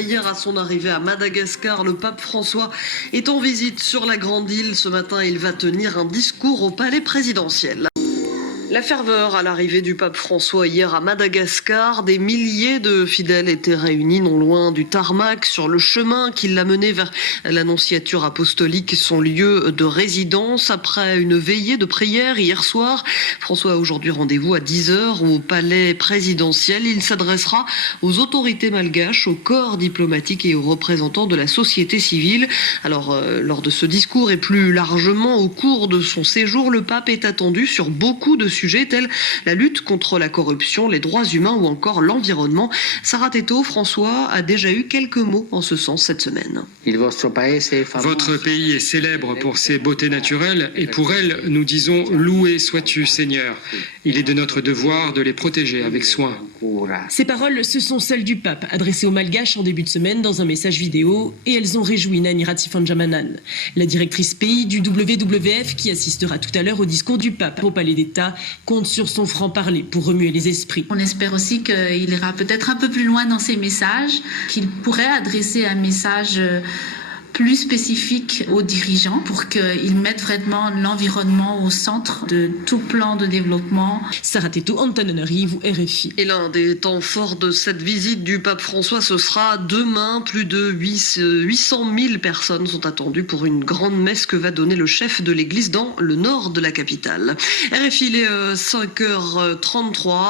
hier à son arrivée à Madagascar. Le pape François est en visite sur la Grande Île. Ce matin, il va tenir un discours au palais présidentiel. La ferveur à l'arrivée du pape François hier à Madagascar. Des milliers de fidèles étaient réunis non loin du tarmac sur le chemin qui l'a mené vers l'Annonciature apostolique, son lieu de résidence. Après une veillée de prière hier soir, François a aujourd'hui rendez-vous à 10h au palais présidentiel. Il s'adressera aux autorités malgaches, au corps diplomatique et aux représentants de la société civile. Alors, lors de ce discours et plus largement au cours de son séjour, le pape est attendu sur beaucoup de sujets tels la lutte contre la corruption, les droits humains ou encore l'environnement. Sarah Teto, François a déjà eu quelques mots en ce sens cette semaine. Votre pays est célèbre pour ses beautés naturelles et pour elles, nous disons « Loué sois-tu, Seigneur ». Il est de notre devoir de les protéger avec soin. Ces paroles, ce sont celles du pape, adressées aux Malgaches en début de semaine dans un message vidéo, et elles ont réjoui Nani Ratifanjamanan, la directrice pays du WWF qui assistera tout à l'heure au discours du pape au Palais d'État, compte sur son franc-parler pour remuer les esprits. On espère aussi qu'il ira peut-être un peu plus loin dans ses messages, qu'il pourrait adresser un message plus spécifique aux dirigeants pour qu'ils mettent vraiment l'environnement au centre de tout plan de développement. Sarah Teto, Antananarivo, RFI. Et l'un des temps forts de cette visite du pape François, ce sera demain. Plus de 800 000 personnes sont attendues pour une grande messe que va donner le chef de l'église dans le nord de la capitale. RFI, il est 5h33.